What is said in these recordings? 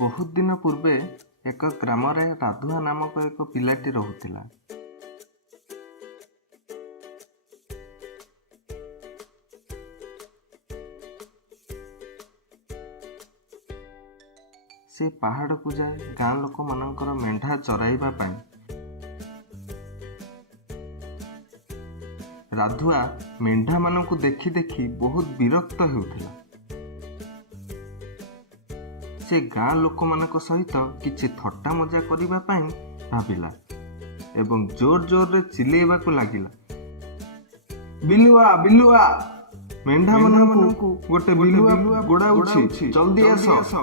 ବହୁତ ଦିନ ପୂର୍ବେ ଏକ ଗ୍ରାମରେ ରାଧୁଆ ନାମକ ଏକ ପିଲାଟି ରହୁଥିଲା। ସେ ପାହାଡ଼କୁ ଯାଏ ଗାଁ ଲୋକମାନଙ୍କର ମେଣ୍ଢା ଚରାଇବା ପାଇଁ। ରାଧୁଆ ମେଣ୍ଢାମାନଙ୍କୁ ଦେଖି ଦେଖି ବହୁତ ବିରକ୍ତ ହେଉଥିଲା। ସେ ଗାଁ ଲୋକମାନଙ୍କ ସହିତ କିଛି ଥଟ୍ଟା ମଜା କରିବା ପାଇଁ ଭାବିଲା ଏବଂ ଜୋର ଜୋରରେ ଚିଲେଇବାକୁ ଲାଗିଲା, ବିଲୁଆ ବିଲୁଆ, ମେଣ୍ଢାମାନଙ୍କୁ ଗୋଟେ ବିଲୁଆ ଗୋଡ଼ାଉଛି, ଜଲ୍ଦି ଆସ।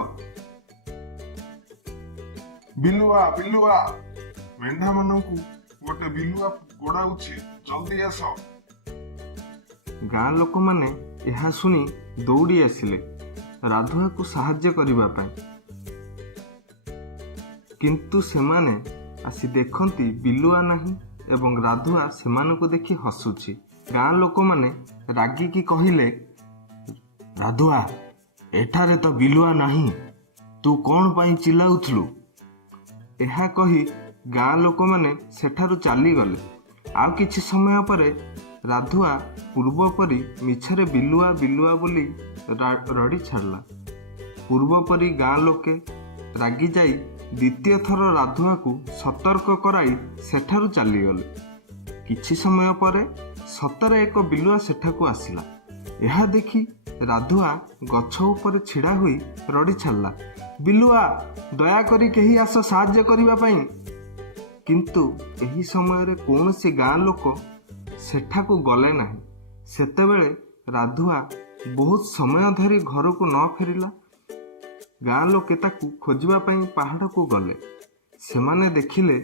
ବିଲୁଆ ବିଲୁଆ, ମେଣ୍ଢାମାନଙ୍କୁ ଗୋଟେ ବିଲୁଆ ଗୋଡ଼ାଉଛି, ଜଲ୍ଦି ଆସ। ଗାଁ ଲୋକମାନେ ଏହା ଶୁଣି ଦୌଡ଼ି ଆସିଲେ ରାଧୁଆକୁ ସାହାଯ୍ୟ କରିବା ପାଇଁ। କିନ୍ତୁ ସେମାନେ ଆସି ଦେଖନ୍ତି ବିଲୁଆ ନାହିଁ ଏବଂ ରାଧୁଆ ସେମାନଙ୍କୁ ଦେଖି ହସୁଛି। ଗାଁ ଲୋକମାନେ ରାଗିକି କହିଲେ, ରାଧୁଆ, ଏଠାରେ ତ ବିଲୁଆ ନାହିଁ, ତୁ କ'ଣ ପାଇଁ ଚିଲ୍ଲାଉଥିଲୁ? ଏହା କହି ଗାଁ ଲୋକମାନେ ସେଠାରୁ ଚାଲିଗଲେ। ଆଉ କିଛି ସମୟ ପରେ ରାଧୁଆ ପୂର୍ବ ପରି ମିଛରେ ବିଲୁଆ ବିଲୁଆ ବୋଲି ରଡ଼ି ଛାଡ଼ିଲା। ପୂର୍ବ ପରି ଗାଁ ଲୋକେ ରାଗିଯାଇ ଦ୍ୱିତୀୟ ଥର ରାଧୁଆକୁ ସତର୍କ କରାଇ ସେଠାରୁ ଚାଲିଗଲେ। କିଛି ସମୟ ପରେ ସତରେ ଏକ ବିଲୁଆ ସେଠାକୁ ଆସିଲା। ଏହା ଦେଖି ରାଧୁଆ ଗଛ ଉପରେ ଛିଡ଼ା ହୋଇ ରଡ଼ି ଛାଡ଼ିଲା, ବିଲୁଆ, ଦୟାକରି କେହି ଆସ ସାହାଯ୍ୟ କରିବା ପାଇଁ। କିନ୍ତୁ ଏହି ସମୟରେ କୌଣସି ଗାଁ ଲୋକ ସେଠାକୁ ଗଲେ ନାହିଁ। ସେତେବେଳେ ରାଧୁଆ ବହୁତ ସମୟ ଧରି ଘରକୁ ନ ଫେରିଲା। ଗାଁ ଲୋକେ ତାକୁ ଖୋଜିବା ପାଇଁ ପାହାଡ଼କୁ ଗଲେ। ସେମାନେ ଦେଖିଲେ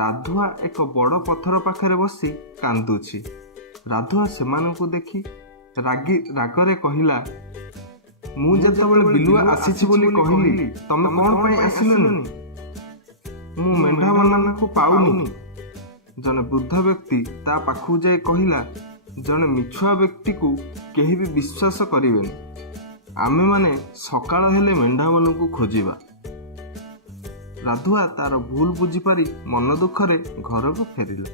ରାଧୁଆ ଏକ ବଡ଼ ପଥର ପାଖରେ ବସି କାନ୍ଦୁଛି। ରାଧୁଆ ସେମାନଙ୍କୁ ଦେଖି ରାଗରେ କହିଲା, ମୁଁ ଯେତେବେଳେ ବିଲୁଆ ଆସିଛି ବୋଲି କହିଲି, ତମେ କ'ଣ ପାଇଁ ଆସିଲନି? ମୁଁ ମେଣ୍ଢାମାନଙ୍କୁ ପାଉନି। ଜଣେ ବୃଦ୍ଧ ବ୍ୟକ୍ତି ତା ପାଖକୁ ଯାଇ କହିଲା, ଜଣେ ମିଛୁଆ ବ୍ୟକ୍ତିକୁ କେହି ବି ବିଶ୍ୱାସ କରିବେନି। ଆମେମାନେ ସକାଳ ହେଲେ ମେଣ୍ଢାମାନଙ୍କୁ ଖୋଜିବା। ରାଧୁଆ ତାର ଭୁଲ ବୁଝିପାରି ମନ ଦୁଃଖରେ ଘରକୁ ଫେରିଲା।